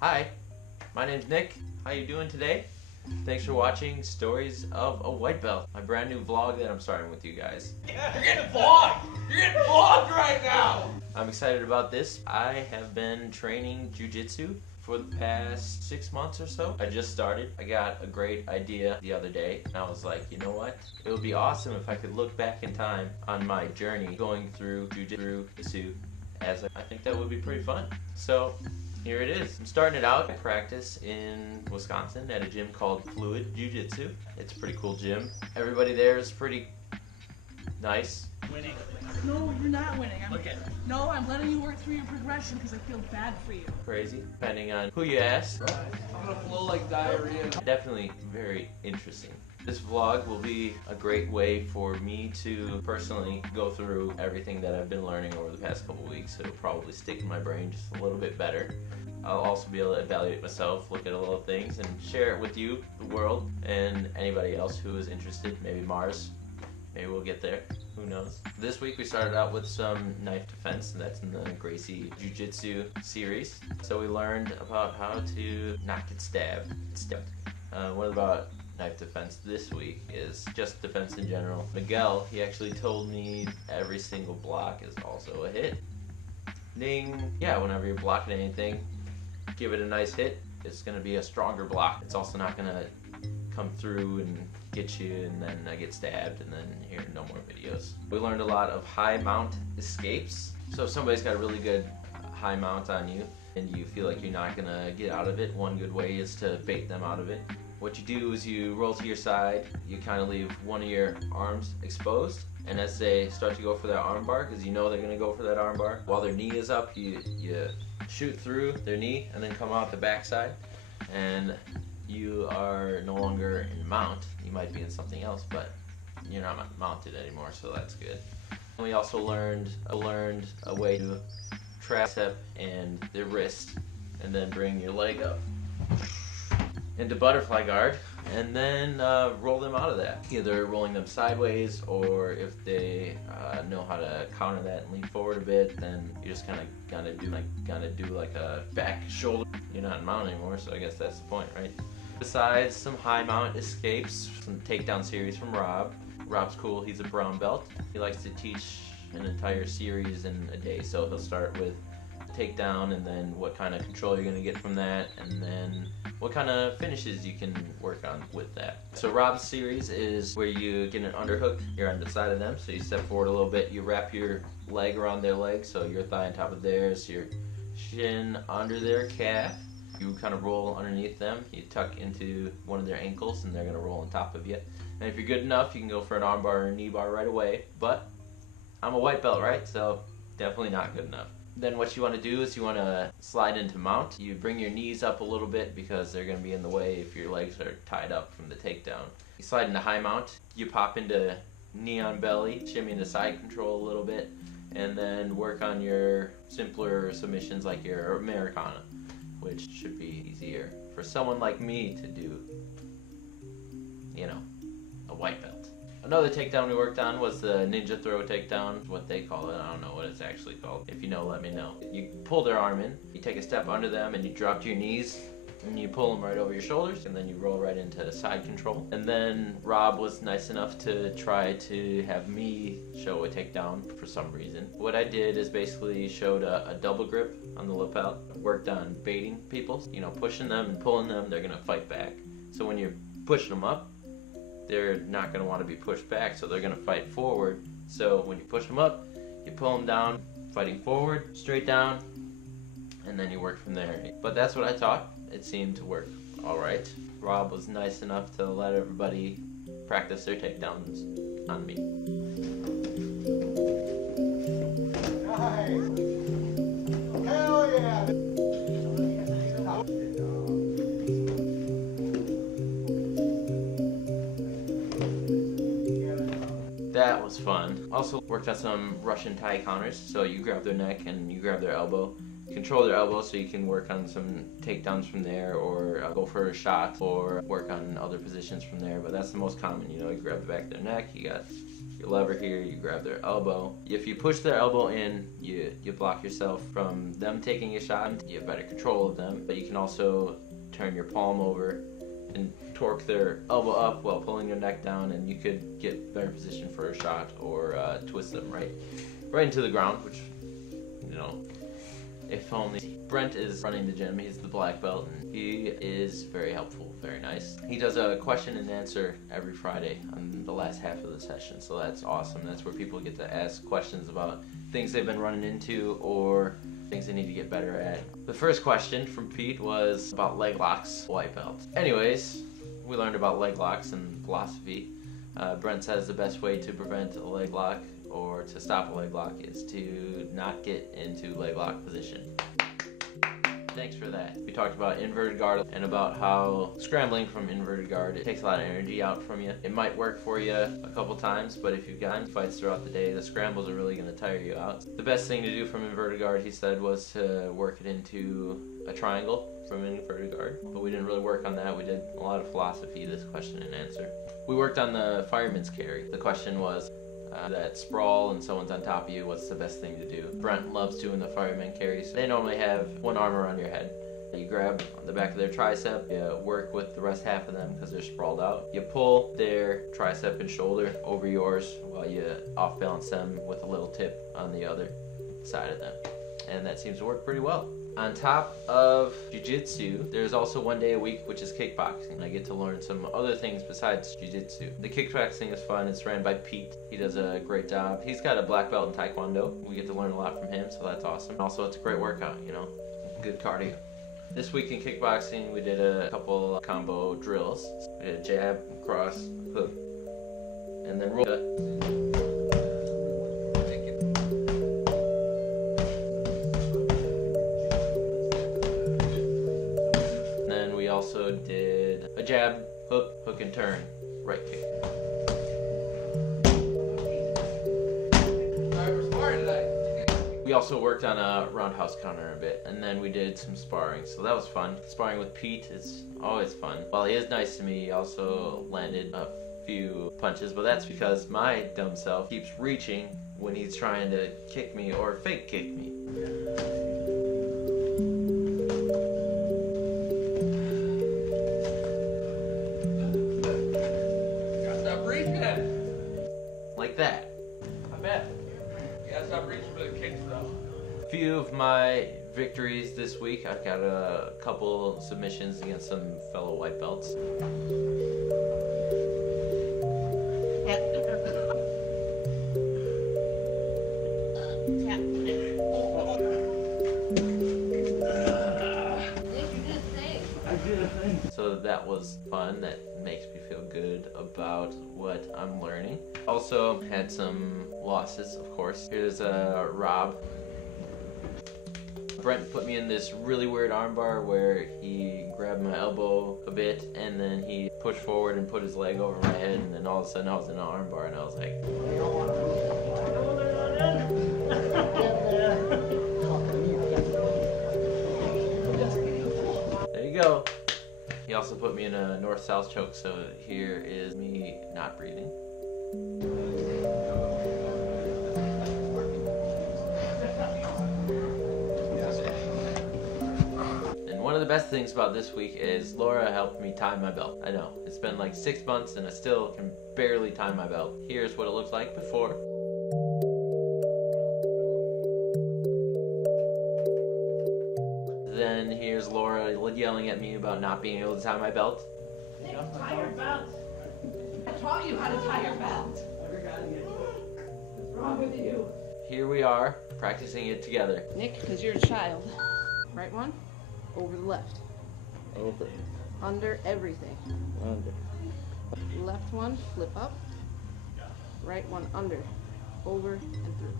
Hi, my name's Nick. How you doing today? Thanks for watching Stories of a White Belt, my brand new vlog that I'm starting with you guys. You're getting vlogged! You're getting vlogged right now! I'm excited about this. I have been training Jiu-Jitsu for the past 6 months or so. I just started. I got a great idea the other day, and I was like, you know what? It would be awesome if I could look back in time on my journey going through Jiu-Jitsu, as I think that would be pretty fun. So here it is. I'm starting it out. I practice in Wisconsin at a gym called Fluid Jiu-Jitsu. It's a pretty cool gym. Everybody there is pretty nice. Winning. No, you're not winning. Look at it. No, I'm letting you work through your progression because I feel bad for you. Crazy, depending on who you ask. I'm gonna flow like diarrhea. Definitely very interesting. This vlog will be a great way for me to personally go through everything that I've been learning over the past couple weeks. It'll probably stick in my brain just a little bit better. I'll also be able to evaluate myself, look at a little things, and share it with you, the world, and anybody else who is interested. Maybe Mars. Maybe we'll get there. Who knows? This week we started out with some knife defense, and that's in the Gracie Jiu-Jitsu series. So we learned about how to not get stabbed. What about knife defense this week is just defense in general. Miguel, he actually told me every single block is also a hit. Ding! Yeah, whenever you're blocking anything, give it a nice hit. It's going to be a stronger block. It's also not going to come through and get you and then I get stabbed and then here no more videos. We learned a lot of high mount escapes. So if somebody's got a really good high mount on you and you feel like you're not gonna get out of it, one good way is to bait them out of it. What you do is you roll to your side, you kind of leave one of your arms exposed, and as they start to go for that arm bar, because you know they're gonna go for that arm bar, while their knee is up, you shoot through their knee and then come out the backside, and you are no longer in mount. You might be in something else, but you're not mounted anymore, so that's good. We also learned a way to tricep and the wrist, and then bring your leg up into butterfly guard, and then roll them out of that. Either rolling them sideways, or if they know how to counter that and lean forward a bit, then you just kind of gonna do like a back shoulder. You're not in mount anymore, so I guess that's the point, right? Besides some high mount escapes, some takedown series from Rob. Rob's cool, he's a brown belt. He likes to teach an entire series in a day, so he'll start with takedown and then what kind of control you're going to get from that, and then what kind of finishes you can work on with that. So Rob's series is where you get an underhook, you're on the side of them, so you step forward a little bit, you wrap your leg around their leg, so your thigh on top of theirs, your shin under their calf. You kind of roll underneath them, you tuck into one of their ankles, and they're going to roll on top of you. And if you're good enough, you can go for an arm bar or a knee bar right away, but I'm a white belt, right? So definitely not good enough. Then what you want to do is you want to slide into mount. You bring your knees up a little bit because they're going to be in the way if your legs are tied up from the takedown. You slide into high mount, you pop into knee on belly, shimmy into side control a little bit, and then work on your simpler submissions like your Americana, which should be easier for someone like me to do, you know, a white belt. Another takedown we worked on was the ninja throw takedown, what they call it. I don't know what it's actually called. If you know, let me know. You pull their arm in, you take a step under them, and you drop to your knees, and you pull them right over your shoulders, and then you roll right into side control. And then Rob was nice enough to try to have me show a takedown for some reason. What I did is basically showed a double grip on the lapel, worked on baiting people, you know, pushing them and pulling them, they're gonna fight back. So when you're pushing them up, they're not gonna want to be pushed back, so they're gonna fight forward. So when you push them up, you pull them down, fighting forward, straight down, and then you work from there. But that's what I taught. It seemed to work all right. Rob was nice enough to let everybody practice their takedowns on me. Nice! Hell yeah! That was fun. Also worked on some Russian tie counters. So you grab their neck and you grab their elbow. Control their elbow so you can work on some takedowns from there, or go for a shot, or work on other positions from there. But that's the most common, you know, you grab the back of their neck, you got You lever here, you grab their elbow. If you push their elbow in, you block yourself from them taking a shot. You have better control of them, but you can also turn your palm over and torque their elbow up while pulling their neck down, and you could get better position for a shot or twist them right into the ground, which, you know, if only. Brent is running the gym. He's the black belt, and he is very helpful, very nice. He does a question and answer every Friday on the last half of the session, so that's awesome. That's where people get to ask questions about things they've been running into or things they need to get better at. The first question from Pete was about leg locks, white belt. Anyways, we learned about leg locks and philosophy. Brent says the best way to prevent a leg lock or to stop a leg lock is to not get into leg lock position. Thanks for that. We talked about inverted guard and about how scrambling from inverted guard, it takes a lot of energy out from you. It might work for you a couple times, but if you've got fights throughout the day, the scrambles are really going to tire you out. The best thing to do from inverted guard, he said, was to work it into a triangle from inverted guard, but we didn't really work on that. We did a lot of philosophy, this question and answer. We worked on the fireman's carry. The question was, that sprawl and someone's on top of you, what's the best thing to do? Brent loves doing the fireman carries. They normally have one arm around your head. You grab on the back of their tricep, you work with the rest half of them because they're sprawled out. You pull their tricep and shoulder over yours while you off balance them with a little tip on the other side of them. And that seems to work pretty well. On top of Jiu-Jitsu, there's also one day a week which is kickboxing. I get to learn some other things besides Jiu-Jitsu. The kickboxing is fun. It's ran by Pete. He does a great job. He's got a black belt in Taekwondo. We get to learn a lot from him, so that's awesome. Also, it's a great workout, you know, good cardio. This week in kickboxing, we did a couple combo drills. We did a jab, cross, hook, and then roll. We also did a jab, hook and turn, right kick. We also worked on a roundhouse counter a bit, and then we did some sparring, so that was fun. Sparring with Pete is always fun. While he is nice to me, he also landed a few punches, but that's because my dumb self keeps reaching when he's trying to kick me or fake kick me. Like that. I bet. You gotta stop reaching for the kicks though. A few of my victories this week. I've got a couple submissions against some fellow white belts. So that was fun. That makes me feel good about what I'm learning. Also had some losses, of course. Here's Rob. Brent put me in this really weird armbar where he grabbed my elbow a bit and then he pushed forward and put his leg over my head, and then all of a sudden I was in an armbar and I was like, there you go. He also put me in a north-south choke, so here is me not breathing. And one of the best things about this week is Laura helped me tie my belt. I know, it's been like 6 months and I still can barely tie my belt. Here's what it looked like before. Then here's Laura yelling at me about not being able to tie my belt. Nick, tie your belt. I taught you how to tie your belt. What's wrong with you? Here we are, practicing it together. Nick, because you're a child. Right one, over the left. Over. Under everything. Under. Left one, flip up. Right one, under. Over and through.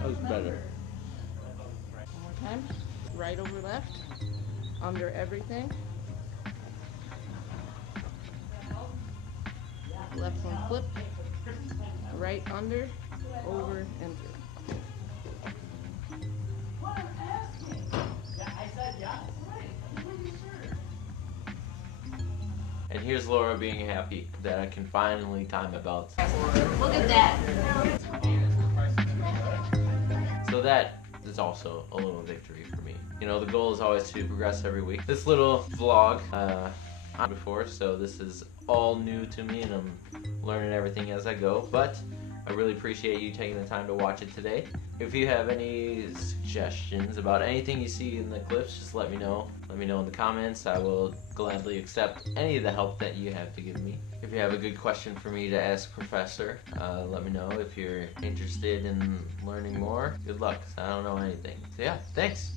That was better. One more time. Right over left. Under everything. Left one, flip. Right under. Over and through. And here's Laura being happy that I can finally tie my belt. Look at that. So that is also a little victory for me. You know, the goal is always to progress every week. This little vlog, before, so this is all new to me and I'm learning everything as I go, but I really appreciate you taking the time to watch it today. If you have any suggestions about anything you see in the clips, just let me know. Let me know in the comments. I will gladly accept any of the help that you have to give me. If you have a good question for me to ask Professor, let me know. If you're interested in learning more, good luck, 'cause I don't know anything. So yeah, thanks.